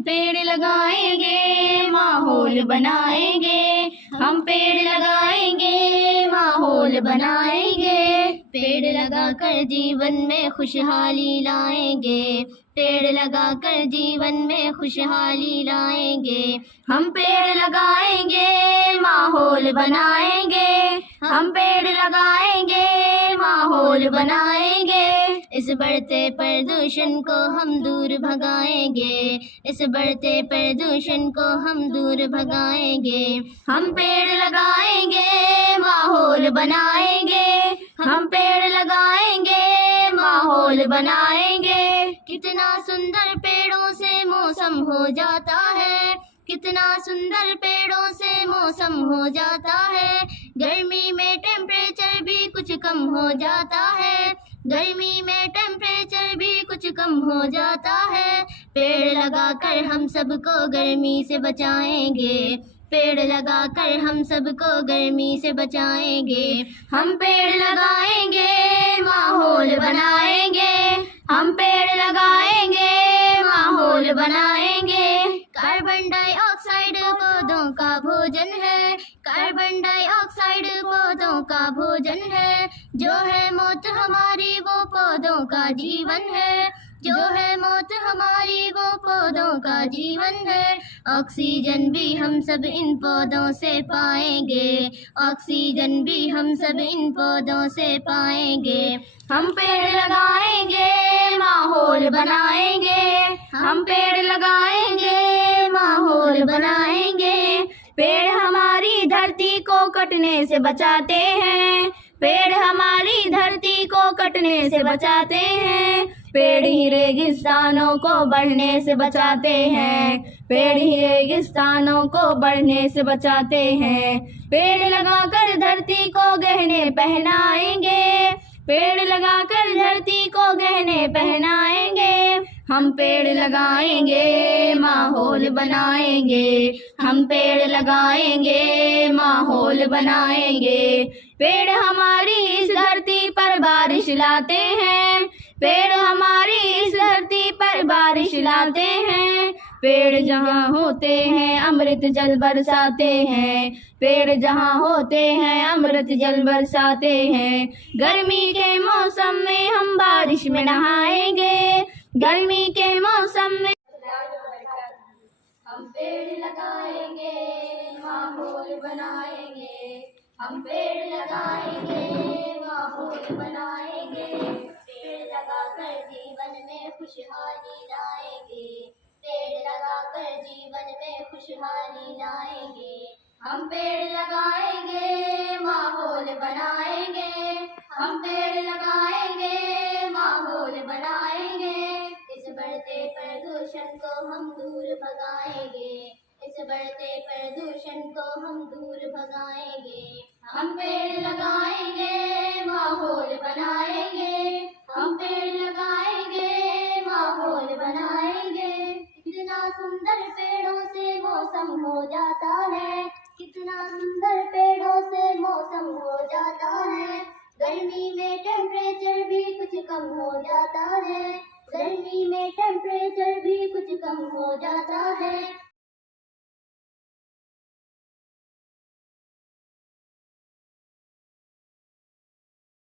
पेड़ लगाएंगे माहौल बनाएंगे, हम पेड़ लगाएंगे माहौल बनाएंगे। पेड़ लगाकर जीवन में खुशहाली लाएंगे, पेड़ लगाकर जीवन में खुशहाली लाएंगे। हम पेड़ लगाएंगे माहौल बनाएंगे, हम पेड़ लगाएंगे माहौल बनाएंगे। इस बढ़ते प्रदूषण को हम दूर भगाएंगे, इस बढ़ते प्रदूषण को हम दूर भगाएंगे। हम पेड़ लगाएंगे माहौल बनाएंगे, हम पेड़ लगाएंगे माहौल बनाएंगे। कितना सुंदर पेड़ों से मौसम हो जाता है, कितना सुंदर पेड़ों से मौसम हो जाता है। गर्मी में टेम्परेचर भी कुछ कम हो जाता है, गर्मी में टेम्परेचर भी कुछ कम हो जाता है। पेड़ लगाकर हम सबको गर्मी से बचाएंगे, पेड़ लगाकर हम सबको गर्मी से बचाएंगे। हम पेड़ लगाएंगे माहौल बनाएंगे, हम पेड़ लगाएंगे माहौल बनाएंगे। कार्बन डाइऑक्साइड पौधों का भोजन है, कार्बन डाइऑक्साइड पौधों का भोजन है। जो है मौत हमारी वो पौधों का जीवन है, जो है मौत हमारी वो पौधों का जीवन है। ऑक्सीजन भी हम सब इन पौधों से पाएंगे, ऑक्सीजन भी हम सब इन पौधों से पाएंगे। हम पेड़ लगाएंगे माहौल बनाएंगे, हम पेड़ लगाएंगे माहौल बनाएंगे। पेड़ हमारी धरती को कटने से बचाते हैं, पेड़ हमारी धरती को कटने से बचाते हैं। पेड़ ही रेगिस्तानों को बढ़ने से बचाते हैं, पेड़ ही रेगिस्तानों को बढ़ने से बचाते हैं। पेड़ लगाकर धरती को गहने पहनाएंगे, पेड़ लगाकर धरती को गहने पहनाएंगे। हम पेड़ लगाएंगे माहौल बनाएंगे, हम पेड़ लगाएंगे माहौल बनाएंगे। पेड़ हमारी इस धरती पर बारिश लाते हैं, पेड़ हमारी इस धरती पर बारिश लाते हैं। पेड़ जहाँ होते हैं अमृत जल बरसाते हैं, पेड़ जहाँ होते हैं अमृत जल बरसाते हैं। गर्मी के मौसम में हम बारिश में नहाएंगे, गर्मी के मौसम में हम पेड़ लगाएंगे माहौल बनाएंगे, हम पेड़ लगाएंगे माहौल बनाएंगे। पेड़ लगाकर जीवन में खुशहाली लाएंगे, पेड़ लगाकर जीवन में खुशहाली लाएंगे। हम पेड़ लगाएंगे माहौल बनाएंगे, हम पेड़ लगाएंगे माहौल बनाएंगे। इस बढ़ते प्रदूषण को हम दूर भगाएंगे, इस बढ़ते प्रदूषण को हम दूर भगाएंगे। हम पेड़ लगाएंगे माहौल बनाएंगे, हम पेड़ लगाएंगे माहौल बनाएंगे। कितना सुंदर पेड़ों से मौसम हो जाता है, कितना सुंदर पेड़ों से मौसम हो जाता है। गर्मी में टेम्परेचर भी कुछ कम हो जाता है, गर्मी में टेम्परेचर भी कुछ कम हो जाता है।